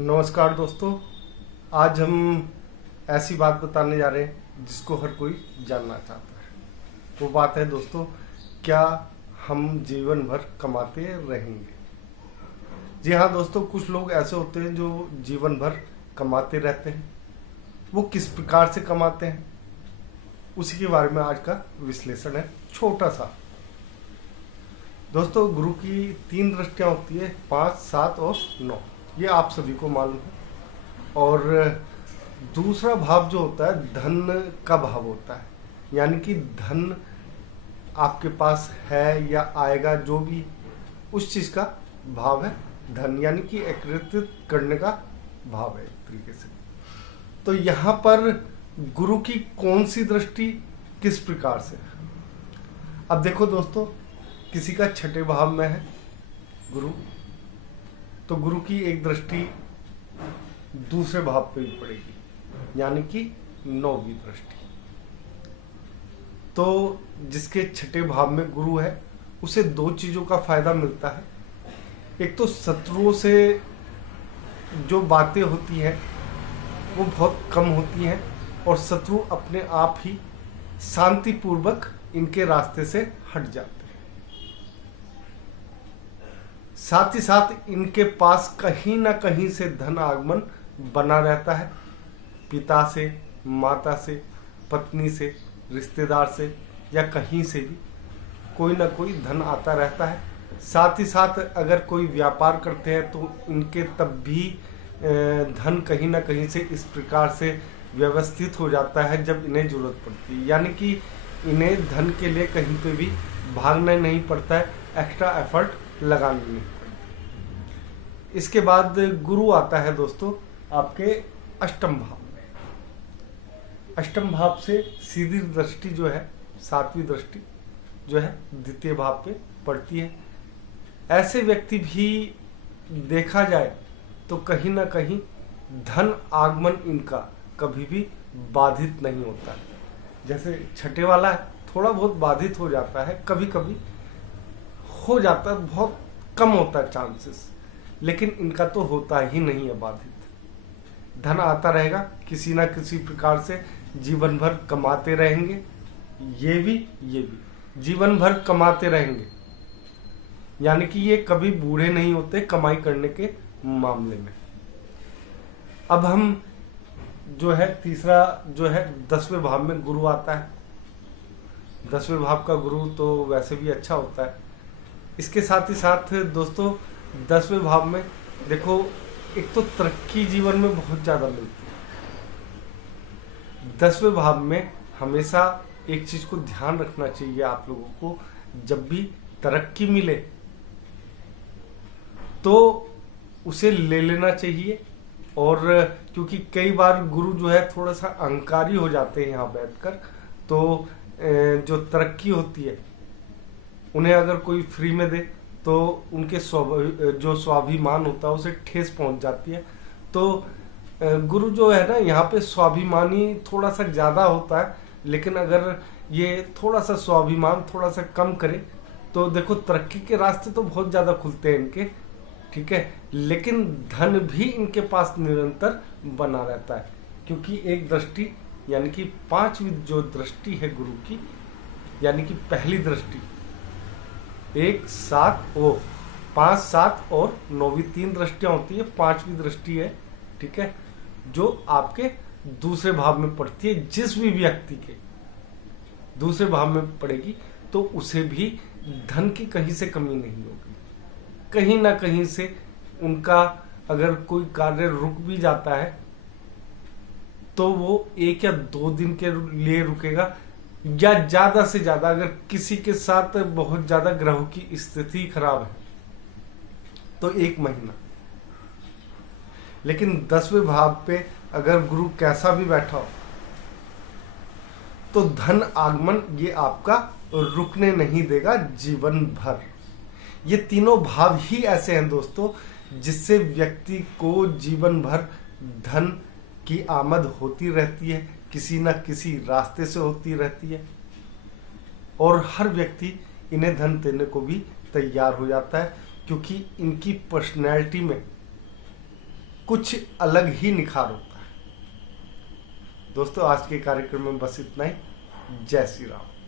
नमस्कार दोस्तों। आज हम ऐसी बात बताने जा रहे हैं जिसको हर कोई जानना चाहता है। वो बात है दोस्तों, क्या हम जीवन भर कमाते रहेंगे? जी हाँ दोस्तों, कुछ लोग ऐसे होते हैं जो जीवन भर कमाते रहते हैं। वो किस प्रकार से कमाते हैं, उसी के बारे में आज का विश्लेषण है, छोटा सा। दोस्तों, गुरु की 3 दृष्टियां होती है, 5, 7 और 9। ये आप सभी को मालूम है। और दूसरा भाव जो होता है, धन का भाव होता है, यानी कि धन आपके पास है या आएगा, जो भी उस चीज का भाव है धन, यानी कि एकत्रित करने का भाव है एक तरीके से। तो यहाँ पर गुरु की कौन सी दृष्टि किस प्रकार से? अब देखो दोस्तों, किसी का 6ठे भाव में है गुरु, तो गुरु की एक दृष्टि दूसरे भाव पे भी पड़ेगी, यानी कि 9वीं दृष्टि। तो जिसके 6ठे भाव में गुरु है, उसे 2 चीजों का फायदा मिलता है। एक तो शत्रुओं से जो बातें होती हैं वो बहुत कम होती हैं, और शत्रु अपने आप ही शांतिपूर्वक इनके रास्ते से हट जाते हैं। साथ ही साथ इनके पास कहीं ना कहीं से धन आगमन बना रहता है, पिता से, माता से, पत्नी से, रिश्तेदार से, या कहीं से भी कोई ना कोई धन आता रहता है। साथ ही साथ अगर कोई व्यापार करते हैं तो इनके तब भी धन कहीं ना कहीं से इस प्रकार से व्यवस्थित हो जाता है जब इन्हें जरूरत पड़ती है, यानी कि इन्हें धन के लिए कहीं पे भी भागना नहीं पड़ता है, एक्स्ट्रा एफर्ट लगानी नहीं पड़ती। इसके बाद गुरु आता है दोस्तों आपके अष्टम भाव में। अष्टम भाव से सीधी दृष्टि जो है, 7वीं दृष्टि जो है, द्वितीय भाव पे पड़ती है। ऐसे व्यक्ति भी देखा जाए तो कहीं ना कहीं धन आगमन इनका कभी भी बाधित नहीं होता है। जैसे 6ठे वाला है, थोड़ा बहुत बाधित हो जाता है, कभी कभी हो जाता है, बहुत कम होता है चांसेस, लेकिन इनका तो होता ही नहीं है बाधित। धन आता रहेगा, किसी ना किसी प्रकार से जीवन भर कमाते रहेंगे। ये भी जीवन भर कमाते रहेंगे, यानी कि ये कभी बूढ़े नहीं होते कमाई करने के मामले में। अब हम जो है तीसरा जो है 10वें भाव में गुरु आता है। 10वें भाव का गुरु तो वैसे भी अच्छा होता है। इसके साथ ही साथ दोस्तों 10वें भाव में देखो, एक तो तरक्की जीवन में बहुत ज्यादा मिलती है। 10वें भाव में हमेशा एक चीज को ध्यान रखना चाहिए आप लोगों को, जब भी तरक्की मिले तो उसे ले लेना चाहिए। और क्योंकि कई बार गुरु जो है थोड़ा सा अहंकारी हो जाते हैं यहाँ बैठकर, तो जो तरक्की होती है उन्हें अगर कोई फ्री में दे तो उनके जो स्वाभिमान होता है उसे ठेस पहुंच जाती है। तो गुरु जो है ना, यहाँ पे स्वाभिमानी थोड़ा सा ज्यादा होता है, लेकिन अगर ये थोड़ा सा स्वाभिमान थोड़ा सा कम करे तो देखो तरक्की के रास्ते तो बहुत ज्यादा खुलते हैं इनके, ठीक है। लेकिन धन भी इनके पास निरंतर बना रहता है, क्योंकि एक दृष्टि यानी कि 5वीं जो दृष्टि है गुरु की, यानी कि पहली दृष्टि 1, 7 ओ 5, 7 और 9वीं 3 दृष्टियां होती है। 5वीं दृष्टि है, ठीक है, जो आपके दूसरे भाव में पड़ती है। जिस भी व्यक्ति के दूसरे भाव में पड़ेगी तो उसे भी धन की कहीं से कमी नहीं होगी। कहीं ना कहीं से उनका अगर कोई कार्य रुक भी जाता है तो वो 1 या 2 दिन के लिए रुकेगा, या ज्यादा से ज्यादा अगर किसी के साथ बहुत ज्यादा ग्रहों की स्थिति खराब है तो 1 महीना। लेकिन 10वें भाव पे अगर गुरु कैसा भी बैठा हो तो धन आगमन ये आपका रुकने नहीं देगा जीवन भर। ये तीनों भाव ही ऐसे हैं दोस्तों जिससे व्यक्ति को जीवन भर धन की आमद होती रहती है, किसी न किसी रास्ते से होती रहती है, और हर व्यक्ति इन्हें धन देने को भी तैयार हो जाता है, क्योंकि इनकी पर्सनैलिटी में कुछ अलग ही निखार होता है। दोस्तों, आज के कार्यक्रम में बस इतना ही। जय श्री राम।